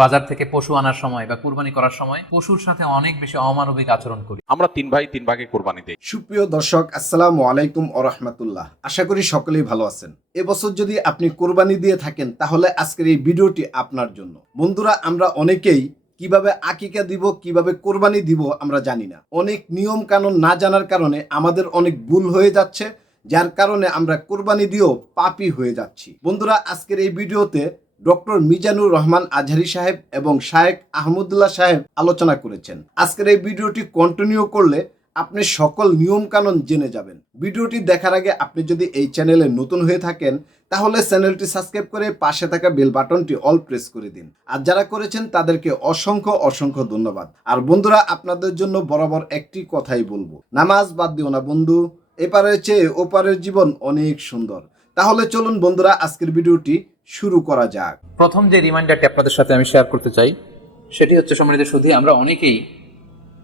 বাজার থেকে পশু আনার সময় বা কুরবানি করার সময় পশুর সাথে অনেক বেশি অমানবিক আচরণ করি। আমরা 3 ভাই 3 ভাগে কোরবানি দেই। সুপ্রিয় দর্শক, আসসালামু আলাইকুম ও রহমতুল্লাহ। আশা করি সকলেই ভালো আছেন। এবছর যদি আপনি কোরবানি দিয়ে থাকেন তাহলে আজকের এই ভিডিওটি আপনার জন্য। বন্ধুরা, আমরা অনেকেই কিভাবে আকিকা দিব, কিভাবে কোরবানি দিব আমরা জানি না। অনেক নিয়ম কানুন না জানার কারণে আমাদের অনেক ভুল হয়ে যাচ্ছে, যার কারণে আমরা কোরবানি দিয়েও পাপী হয়ে যাচ্ছি। বন্ধুরা, আজকের এই ভিডিওতে ডক্টর মিজানুর রহমান আজহারি সাহেব এবং শায়েখ আহমদুল্লাহ সাহেব আলোচনা করেছেন। আজকের এই ভিডিওটি কন্টিনিউ করলে আপনি সকল নিয়ম কানুন জেনে যাবেন। ভিডিওটি দেখার আগে আপনি যদি এই চ্যানেলে নতুন হয়ে থাকেন তাহলে চ্যানেলটি সাবস্ক্রাইব করে পাশে থাকা বেল বাটনটি অল প্রেস করে দিন। আর যারা করেছেন তাদেরকে অসংখ্য অসংখ্য ধন্যবাদ। আর বন্ধুরা, আপনাদের জন্য বরাবর একটি কথাই বলবো, নামাজ বাদ দিও না বন্ধু, এপারের চেয়ে ওপারের জীবন অনেক সুন্দর। তাহলে চলুন বন্ধুরা, আজকের ভিডিওটি শুরু করা যাক। প্রথম যে রিমাইন্ডারটি আপনাদের সাথে আমি শেয়ার করতে চাই সেটি হচ্ছে, সম্মানিত সুধী, আমরা অনেকেই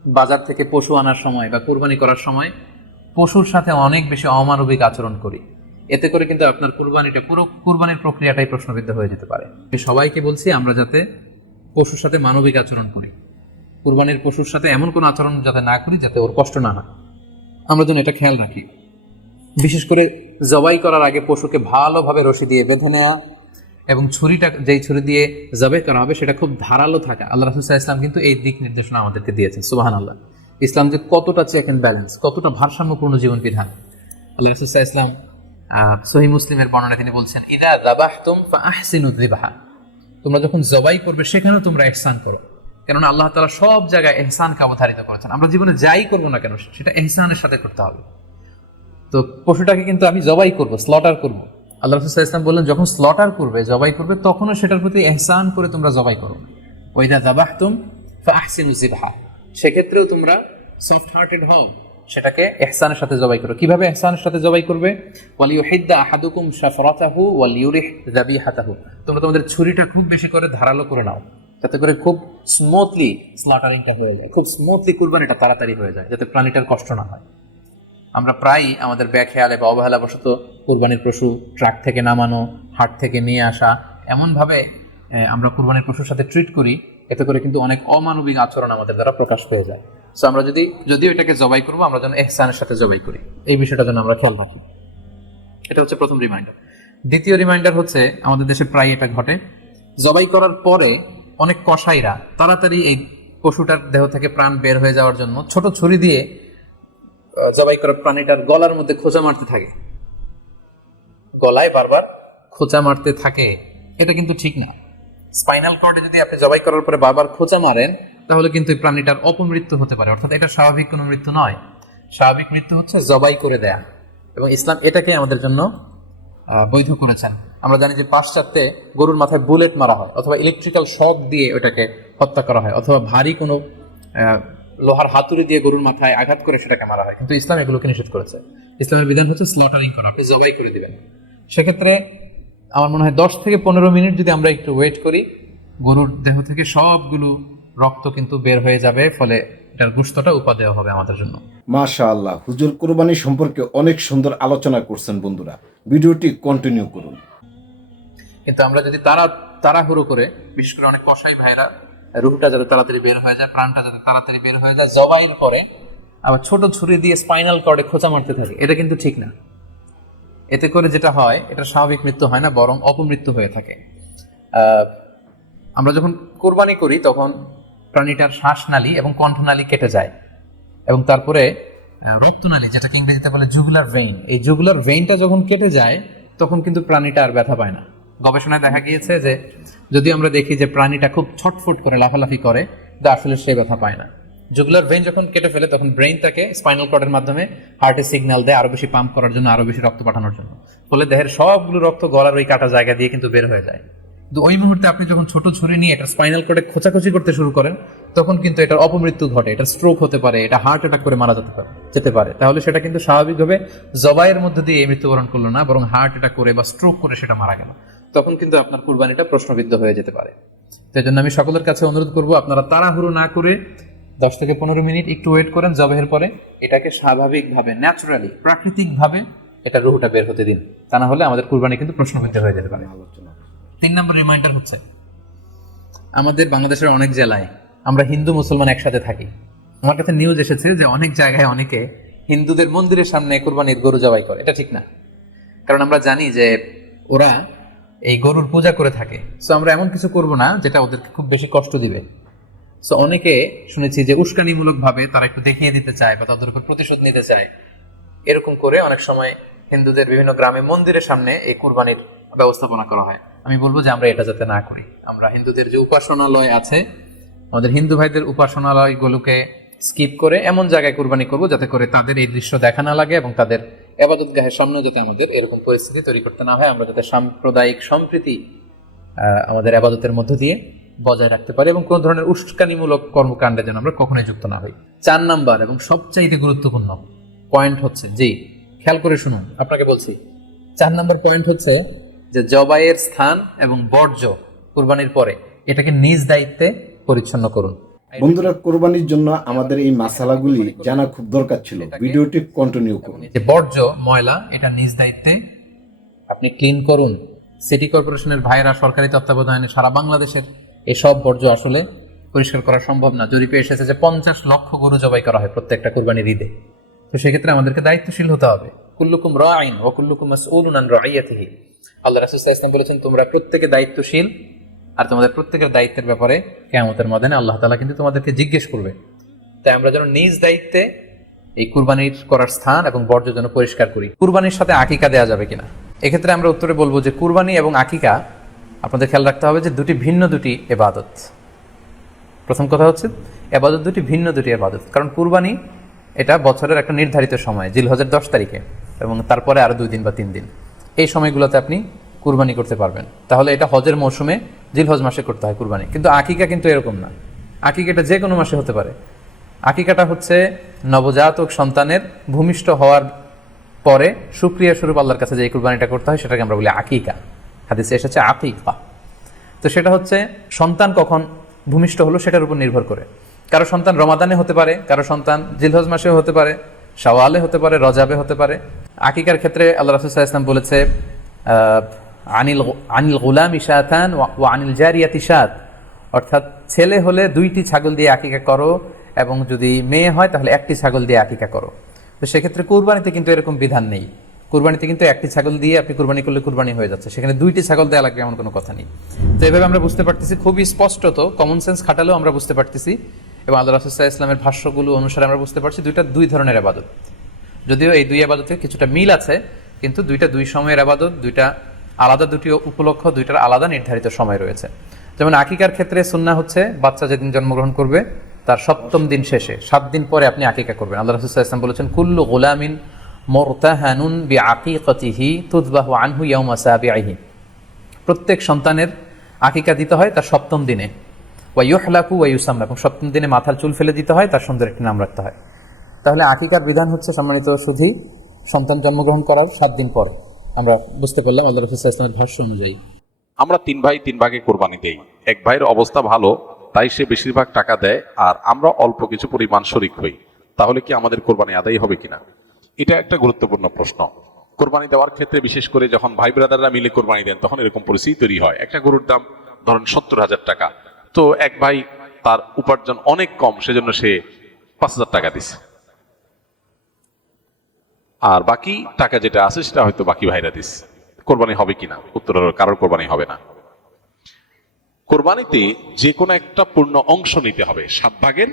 বাজার থেকে পশু আনার সময় বা কুরবানি করার সময় পশুর সাথে অনেক বেশি অমানবিক আচরণ করি। এতে করে কিন্তু আপনার কুরবানিটা, পুরো কুরবানির প্রক্রিয়াটাই প্রশ্নবিদ্ধ হয়ে যেতে পারে। সবাইকে বলছি আমরা যাতে পশুর সাথে মানবিক আচরণ করি, কুরবানির পশুর সাথে এমন কোনো আচরণ যাতে না করি যাতে ওর কষ্ট না হয়, আমরা যেন এটা খেয়াল রাখি। বিশেষ করে জবাই করার আগে পশুকে ভালোভাবে রশি দিয়ে বেঁধে নেওয়া এবং ছুরিটা, যেই ছুরি দিয়ে জবাই করা হবে সেটা খুব ধারালো থাকা। আল্লাহ রাসূল সাল্লাল্লাহু আলাইহি ওয়াসাল্লাম কিন্তু এই দিক নির্দেশনা আমাদেরকে দিয়েছেন। সুবহানাল্লাহ। ইসলাম যে কতটা চেক এন্ড ব্যালেন্স, কতটা ভারসাম্যপূর্ণ জীবন বিধান। আল্লাহ রাসূল সাল্লাল্লাহু আলাইহি ওয়াসাল্লাম সহিহ মুসলিমের বর্ণনায় তিনি বলছেন, ইযা যাবাহতুম ফাআহসিনু যিবহা, তোমরা যখন জবাই করবে সেখানেও তোমরা ইহসান করো। কেননা আল্লাহ তাআলা সব জায়গায় ইহসানকে অবধারিত করেছেন। আমরা জীবনে যাই করবো না কেন সেটা ইহসানের সাথে করতে হবে। তো পশুটাকে কিন্তু আমি জবাই করব, স্লটার করব, আল্লাহ রাসূল সাল্লাল্লাহু আলাইহি ওয়াসাল্লাম বললেন যখন স্লটার করবে, জবাই করবে, তখনও সেটার প্রতি ইহসান করে তোমরা জবাই করো। ওয়াইদা যাবাহতুম ফাআহসিনু যিবহা, সেক্ষেত্রেও তোমরা সফট হার্টেড হও, সেটাকে ইহসানের সাথে জবাই করো। কিভাবে ইহসানের সাথে জবাই করবে? ওয়ালিউহিদ্দা আহাদুকুম শাফরাতাহু ওয়ালিউরিহ যাবিহাতাহু, তোমরা তোমাদের ছুরিটা খুব বেশি করে ধারালো করে নাও, যাতে করে খুব স্মুথলি স্লটারিংটা হয়ে যায়, খুব স্মুথলি কুরবানিটা তাড়াতাড়ি হয়ে যায়, যাতে প্রাণীটার কষ্ট না হয়। আমরা প্রায়ই আমাদের বেখেয়ালে বা অবহেলাবশত কুরবানির পশু ট্রাক থেকে নামানো, হাট থেকে নিয়ে আসা, এমনভাবে আমরা কুরবানির পশুর সাথে ট্রিট করি, এতে করে কিন্তু অনেক অমানবিক আচরণ আমাদের দ্বারা প্রকাশ পেয়ে যায়। সো আমরা যদিও এটাকে জবাই করবো, আমরা যেন ইহসানের সাথে জবাই করি, এই বিষয়টা যেন আমরা খেয়াল রাখি। এটা হচ্ছে প্রথম রিমাইন্ডার। দ্বিতীয় রিমাইন্ডার হচ্ছে, আমাদের দেশে প্রায় এটা ঘটে, জবাই করার পরে অনেক কসাইরা তাড়াতাড়ি এই পশুটার দেহ থেকে প্রাণ বের হয়ে যাওয়ার জন্য ছোট ছুরি দিয়ে জবাই করা প্রাণীটার গলার মধ্যে খোঁচা মারতে থাকে, গলায় বারবার খোঁচা মারতে থাকে। এটা কিন্তু ঠিক না। স্পাইনাল কর্ডে যদি আপনি জবাই করার পরে বারবার খোঁচা মারেন তাহলে কিন্তু এই প্রাণীটার অপমৃত্যু হতে পারে, অর্থাৎ এটা স্বাভাবিক কোনো মৃত্যু নয়। স্বাভাবিক মৃত্যু হচ্ছে জবাই করে দেয়া, এবং ইসলাম এটাকে আমাদের জন্য বৈধ করেছেন। আমরা জানি যে পাশ্চাত্যে গরুর মাথায় বুলেট মারা হয়, অথবা ইলেকট্রিক্যাল শক দিয়ে ওটাকে হত্যা করা হয়, অথবা ভারী কোনো লোহার হাতুড়ি দিয়ে গরুর মাথায় আঘাত করে সেটাকে মারা হয়। কিন্তু ইসলাম এগুলোকে নিষেধ করেছে। ইসলামের বিধান হচ্ছে স্লটারিং করা, আপনি জবাই করে দিবেন। সেক্ষেত্রে আমার মনে হয় 10 থেকে 15 মিনিট যদি আমরা একটু ওয়েট করি, গরুর দেহ থেকে সবগুলো রক্ত কিন্তু বের হয়ে যাবে, ফলে এটার গোশতটা উপাদেয় হবে আমাদের জন্য। মাশাআল্লাহ, হুজুর কুরবানি সম্পর্কে অনেক সুন্দর আলোচনা করছেন। বন্ধুরা, ভিডিওটি কন্টিনিউ করুন। কিন্তু আমরা যদি তাড়াহুড়ো করে, বিশেষ করে অনেক কসাই ভাইরা রুহটা যাতে তাড়াতাড়ি বের হয়ে যায়, প্রাণটা যাতে তাড়াতাড়ি বের হয়ে যায়, জবাইয়ের পরে আবার ছোট ছুরি দিয়ে স্পাইনাল কর্ডে খোঁচা মারতে থাকে, এটা কিন্তু ঠিক না। এতে করে যেটা হয়, এটা স্বাভাবিক মৃত্যু হয় না, বরং অপমৃত্যু হয়ে থাকে। আমরা যখন কোরবানি করি তখন প্রাণীটার শ্বাসনালী এবং কণ্ঠনালী কেটে যায়, এবং তারপরে রক্তনালী, যেটাকে ইংরেজিতে বলে জুগুলার ভেইন, এই জুগুলার ভেইনটা যখন কেটে যায় তখন কিন্তু প্রাণীটা আর ব্যথা পায় না। গবেষণায় দেখা গিয়েছে যে যদি আমরা দেখি যে প্রাণীটা খুব ছটফট করে লাফালাফি করে, কিন্তু আসলে সে ব্যথা পায় না। জুগুলার ভেইন যখন কেটে ফেলে তখন ব্রেইন তাকে স্পাইনাল কর্ডের মাধ্যমে হার্টে সিগন্যাল দেয় আরো বেশি পাম্প করার জন্য, আরো বেশি রক্ত পাঠানোর জন্য, ফলে দেহের সবগুলো রক্ত গলার ওই কাটা জায়গা দিয়ে কিন্তু বের হয়ে যায়। কিন্তু ওই মুহূর্তে আপনি যখন ছোট ছুরি নিয়ে এটা স্পাইনাল কর্ডে খোঁচাখুচি করতে শুরু করেন, তখন কিন্তু এটার অপমৃত্যু ঘটে, এটা স্ট্রোক হতে পারে, এটা হার্ট অ্যাটাক করে মারা যেতে পারে। তাহলে সেটা কিন্তু স্বাভাবিকভাবে জবাইয়ের মধ্যে দিয়ে মৃত্যুবরণ করলো না, বরং হার্ট অ্যাটাক করে বা স্ট্রোক করে সেটা মারা গেল। তখন কিন্তু আপনার কুরবানিটা প্রশ্নবিদ্ধ হয়ে যেতে পারে। সেই জন্য আমি সকলের কাছে অনুরোধ করবো, আপনারা তাড়াহুড়ো না করে 10 থেকে 15 মিনিট একটু ওয়েট করেন জবাইয়ের পরে, এটাকে স্বাভাবিকভাবে, ন্যাচুরালি, প্রাকৃতিকভাবে এটা রুহটা বের হতে দিন। তা না হলে আমাদের কুরবানি কিন্তু প্রশ্নবিদ্ধ হয়ে যেতে পারে। 3 নম্বর রিমাইন্ডার হচ্ছে, আমাদের বাংলাদেশের অনেক জেলায় আমরা হিন্দু মুসলমান একসাথে থাকি। আমার কাছে নিউজ এসেছে যে অনেক জায়গায় অনেকে হিন্দুদের মন্দিরের সামনে কোরবানির গরু জবাই করে। এটা ঠিক না, কারণ আমরা জানি যে ওরা এই গরুর পূজা করে থাকে। সো আমরা এমন কিছু করব না যেটা ওদেরকে খুব বেশি কষ্ট দিবে। সো অনেকে শুনেছি যে উস্কানিমূলক ভাবে তারা একটু দেখিয়ে দিতে চায় বা তাদের উপর প্রতিশোধ নিতে চায়। এরকম করে অনেক সময় হিন্দুদের বিভিন্ন গ্রামে মন্দিরের সামনে এই কুরবানির ব্যবস্থাপনা করা হয়। আমি বলবো যে আমরা এটা যাতে না করি। আমরা হিন্দুদের যে উপাসনালয় আছে, আমাদের হিন্দু ভাইদের উপাসনালয়গুলোকে স্কিপ করে এমন জায়গায় কুরবানি করব যাতে করে তাদের এই দৃশ্য দেখা না লাগে এবং তাদের ইবাদতগাহের সামনে যাতে আমাদের এরকম পরিস্থিতি তৈরি করতে না হয়। আমরা যাতে সাম্প্রদায়িক সম্প্রীতি আমাদের ইবাদতের মধ্য দিয়ে বজায় রাখতে পারি এবং কোনো ধরনের উস্কানিমূলক কর্মকাণ্ডে যেন আমরা কখনোই যুক্ত না হই। 4 নাম্বার এবং সবচাইতে গুরুত্বপূর্ণ পয়েন্ট হচ্ছে, জি খেয়াল করে শুনুন, আপনাকে বলছি 4 নাম্বার পয়েন্ট হচ্ছে যে জবাইয়ের স্থান এবং বর্জ্য কুরবানির পরে এটাকে নিজ দায়িত্বে পরিচ্ছন্ন করুন। বন্ধুরা, কোরবানির জন্য আমাদের এই মাসালাগুলি জানা খুব দরকার ছিল। ভিডিওটি কন্টিনিউ করুন। যে বর্জ্য ময়লা এটা নিজ দায়িত্বে আপনি ক্লিন করুন। সিটি কর্পোরেশনের ভাইরা সরকারি তত্ত্বাবধানে সারা বাংলাদেশের এসব বর্জ্য আসলে পরিষ্কার করা সম্ভব না। জরিপে এসেছে যে 50 লক্ষ গরু জবাই করা হয় প্রত্যেকটা কুরবানির ঈদে। তো সেক্ষেত্রে আমাদেরকে দায়িত্বশীল হতে হবে। কুল্লুকুম রাঈন ওয়া কুল্লুকুম মাসউলুন আন রাইয়াতিহি। আল্লাহ রাসূল সাল্লাল্লাহু আলাইহি ওয়াসাল্লাম বলেছেন, তোমরা প্রত্যেকে দায়িত্বশীল আর তোমাদের প্রত্যেকের দায়িত্বের ব্যাপারে কিয়ামতের ময়দানে আল্লাহ তাআলা কিন্তু তোমাদেরকে জিজ্ঞেস করবে। তাই আমরা যেন নিজ দায়িত্বে এই কুরবানির করার স্থান এবং বর্জ্য যেন পরিষ্কার করি। কুরবানির সাথে আকিকা দেওয়া যাবে কিনা, এক্ষেত্রে আমরা উত্তরে বলবো যে কুরবানি এবং আকিকা আপনাদের খেয়াল রাখতে হবে যে ভিন্ন দুটি ইবাদত। প্রথম কথা হচ্ছে ইবাদত ভিন্ন দুটি ইবাদত। কারণ কুরবানি এটা বছরের একটা নির্ধারিত সময়, জিলহজের 10 তারিখে, এবং তারপরে আরো 2 দিন বা 3 দিন, এই সময়গুলোতে আপনি কুরবানি করতে পারবেন। তাহলে এটা হজের মৌসুমে জিলহজ মাসে করতে হয় কুরবানি। কিন্তু আকিকা কিন্তু এরকম না। আকিকাটা যে কোনো মাসে হতে পারে। আকিকাটা হচ্ছে নবজাতক সন্তানের ভূমিষ্ঠ হওয়ার পরে শুকরিয়া স্বরূপ আল্লাহর কাছে যে কুরবানিটা করতে হয় সেটাকে আমরা বলি আকিকা। হাদিসে এসেছে আকিকা। তো সেটা হচ্ছে সন্তান কখন ভূমিষ্ঠ হলো সেটার উপর নির্ভর করে। কারো সন্তান রমাদানে হতে পারে, কারো সন্তান জিলহজ মাসেও হতে পারে, শাওয়ালে হতে পারে, রজাবে হতে পারে। আকিকার ক্ষেত্রে আল্লাহ রাসূল সাল্লাল্লাহু আলাইহি ওয়াসাল্লাম বলেছে আনিল গুলামি শাতান ওয়া আনিল জারিয়াতি শাত, অর্থাৎ ছেলে হলে 2টি ছাগল দিয়ে আকিকা করো এবং যদি মেয়ে হয় তাহলে 1টি ছাগল দিয়ে আকিকা করো। তো সেক্ষেত্রে কুরবানিতে কিন্তু এরকম বিধান নেই। কুরবানিতে কিন্তু 1টি ছাগল দিয়ে আপনি কুরবানি করলে কুরবানি হয়ে যাচ্ছে, সেখানে 2টি ছাগল দেওয়া লাগবে এমন কোনো কথা নেই। তো এভাবে আমরা বুঝতে পারতেছি, খুবই স্পষ্টত কমন সেন্স খাটালেও আমরা বুঝতে পারতেছি, এবং আল্লাহ রাসূল সাল্লাল্লাহু আলাইহি ওয়াসাল্লামের ভাষ্যগুলো অনুসারে আমরা বুঝতে পারছি দুই ধরনের ইবাদত। যদিও এই 2 ইবাদতে কিছুটা মিল আছে, কিন্তু 2 সময়ের ইবাদত, 2টা আলাদা, 2টি উপলক্ষ, 2টার আলাদা নির্ধারিত সময় রয়েছে। যেমন আকিকার ক্ষেত্রে সুন্নাহ হচ্ছে বাচ্চা যেদিন জন্মগ্রহণ করবে তার 7ম দিন শেষে 7 দিন পরে আপনি আকিকা করবেন। আল্লাহ রাসূল সাল্লাল্লাহু আলাইহি ওয়াসাল্লাম বলেছেন, কুল্লু গুলামিন মুরতাহানুন বিআকিকাতিহি তুযবাহু আনহু ইয়াওমা সাবিহি। প্রত্যেক সন্তানের আকিকা দিতে হয় তার 7ম দিনে। ওয়া ইউহলাকু ওয়া ইউসাম্মা, এবং 7ম দিনে মাথার চুল ফেলে দিতে হয়, তার সুন্দর একটি নাম রাখতে হয়। তাহলে আকিকার বিধান হচ্ছে সম্মানিত শুধু সন্তান জন্মগ্রহণ করার 7 দিন পরে। আমরা বুঝতে পারলাম আল্লাহ রাসূল সাল্লাল্লাহু আলাইহি ওয়াসাল্লামের ভাষ্য অনুযায়ী। আমরা 3 ভাই 3 ভাগে কোরবানি দেই। এক ভাইয়ের অবস্থা ভালো, তাই সে বেশিরভাগ টাকা দেয়, আর আমরা অল্প কিছু পরিমাণ শরিক হই। তাহলে কি আমাদের কোরবানি আদায় হবে কিনা? এটা একটা গুরুত্বপূর্ণ প্রশ্ন। কোরবানি দেওয়ার ক্ষেত্রে বিশেষ করে যখন ভাই ব্রাদাররা মিলে কোরবানি দেন তখন এরকম পরিস্থিতি তৈরি হয়। একটা গরুর দাম ধরেন 70,000 টাকা। তো এক ভাই তার উপার্জন অনেক কম, সেজন্য সে 5,000 টাকা দিছে, আর বাকি টাকা যেটা আছে সেটা হয়তো বাকি ভাইরা দিছে। কোরবানি হবে কিনা? উত্তর হলো কারোর কোরবানি হবে না। কোরবানিতে যে কোনো একটা পূর্ণ অংশ নিতে হবে। 7 ভাগের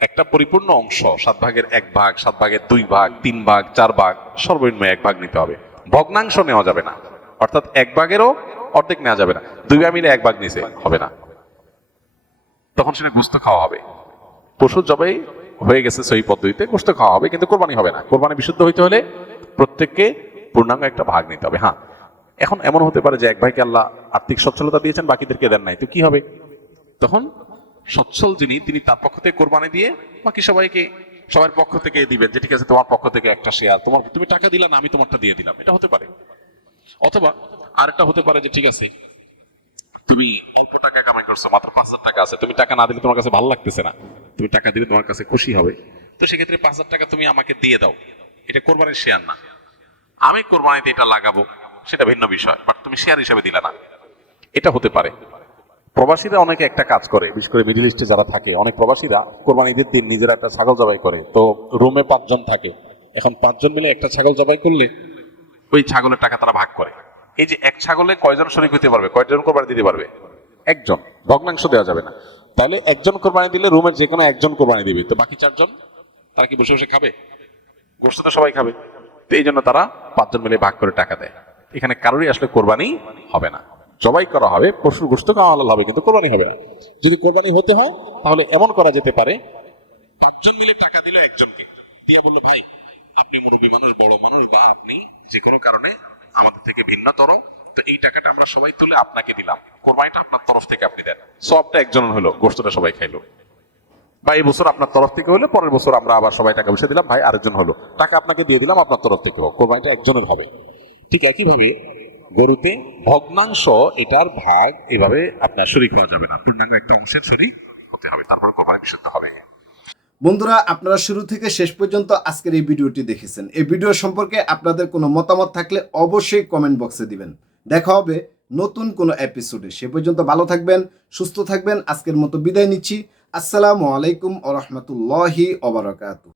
একটা পরিপূর্ণ অংশ, 7 ভাগের 1 ভাগ, 7 ভাগের 2 ভাগ, 3 ভাগ, 4 ভাগ, সর্বনিম্ন 1 ভাগ নিতে হবে। ভগ্নাংশ নেওয়া যাবে না, অর্থাৎ 1 ভাগেরও অর্ধেক নেওয়া যাবে না। 2 ভাই মিলে 1 ভাগ নিছে হবে না, তখন সেটা গোশত খাওয়া হবে। পশু জবাই হয়ে গেছে সহি পদ্ধতিতে, গোশত খাওয়া হবে, কিন্তু কোরবানি হবে না। কোরবানি বিশুদ্ধ হইতে হলে প্রত্যেককে পূর্ণাঙ্গ একটা ভাগ নিতে হবে। হ্যাঁ, এখন এমন হতে পারে যে এক ভাইকে আল্লাহ আর্থিক সচ্ছলতা দিয়েছেন, বাকিদেরকে দেন নাই, তো কি হবে? তখন সচ্ছল যিনি, তিনি তার পক্ষ থেকে কোরবানি দিয়ে বাকি সবার পক্ষ থেকে দিবেন, যে ঠিক আছে তোমার পক্ষ থেকে একটা শেয়ার, তুমি টাকা দিলা না, আমি তোমারটা দিয়ে দিলাম, এটা হতে পারে। অথবা আরেকটা হতে পারে যে ঠিক আছে তুমি অল্প টাকা কামাই করছো, মাত্র 5,000 টাকা আছে, তুমি টাকা না দিলে তোমার কাছে ভালো লাগতেছে না, তুমি টাকা দিলে তোমার কাছে খুশি হবে, তো সেক্ষেত্রে 5,000 টাকা তুমি আমাকে দিয়ে দাও, এটা কোরবানির শেয়ার না। আমি কোরবানিতে এটা লাগাবো সেটা ভিন্ন বিষয়, বাট তুমি শেয়ার হিসেবে দিলা না, এটা হতে পারে। প্রবাসীরা অনেকে একটা কাজ করে, বিশেষ করে মিডল ইস্টে যারা থাকে, অনেক প্রবাসীরা কোরবানি ঈদের দিন নিজেরা একটা ছাগল জবাই করে। তো রুমে 5 জন থাকে, এখন 5 জন মিলে একটা ছাগল জবাই করলে ওই ছাগলের টাকা তারা ভাগ করে। এই যে এক ছাগলে কয়জন শরীক হতে পারবে, কয়জন কোরবানি দিতে পারবে? একজন। ভগ্নাংশ দেওয়া যাবে না। তাহলে একজন কোরবানি দিলে রুমের যে কোনো একজন কোরবানি দিবে, তো বাকি 4 জন তারা কি বসে বসে খাবে? গোশত তো সবাই খাবে। তো এই জন্য তারা 5 জন মিলে ভাগ করে টাকা দেয়। এখানে কারোরই আসলে কোরবানি হবে না, জবাই করা হবে, পশুর গোশত খাওয়া হালাল হবে, কিন্তু কোরবানি হবে না। যদি কোরবানি হতে হয় তাহলে এমন করা যেতে পারে, 5 জন মিলে টাকা দিল একজনকে, দিয়ে বললো ভাই আপনি মুরব্বী মানুষ, বড় মানুষ, বা আপনি যে কোনো কারণে আমাদের থেকে ভিন্নতর, তো এই টাকাটা আমরা সবাই তুলে আপনাকে দিলাম, কোরবানিটা আপনার তরফ থেকে আপনি দেন, সবটা একজনের হলো, গোশতটা সবাই খাইলো। বা এই বছর আপনার তরফ থেকে হলে পরের বছর আমরা আবার সবাই টাকা পয়সা দিলাম, ভাই আরেকজন হলো, টাকা আপনাকে দিয়ে দিলাম আপনার তরফ থেকে, কোরবানিটা একজনের হবে। ঠিক একইভাবে গরুতে ভগ্নাংশ, এটার ভাগ এভাবে আপনার শরীক হওয়া যাবে না, পূর্ণাঙ্গ একটা অংশের শরীক হতে হবে, তারপরে কোরবানি বিশুদ্ধ হবে। বন্ধুরা, আপনারা শুরু থেকে শেষ পর্যন্ত আজকের এই ভিডিওটি দেখেছেন। এই ভিডিও সম্পর্কে আপনাদের কোনো মতামত থাকলে অবশ্যই কমেন্ট বক্সে দিবেন। দেখা হবে নতুন কোনো এপিসোডে। সে পর্যন্ত ভালো থাকবেন, সুস্থ থাকবেন। আজকের মতো বিদায় নিচ্ছি। আসসালামু আলাইকুম ওয়া রাহমাতুল্লাহি ওয়া বারাকাতুহু।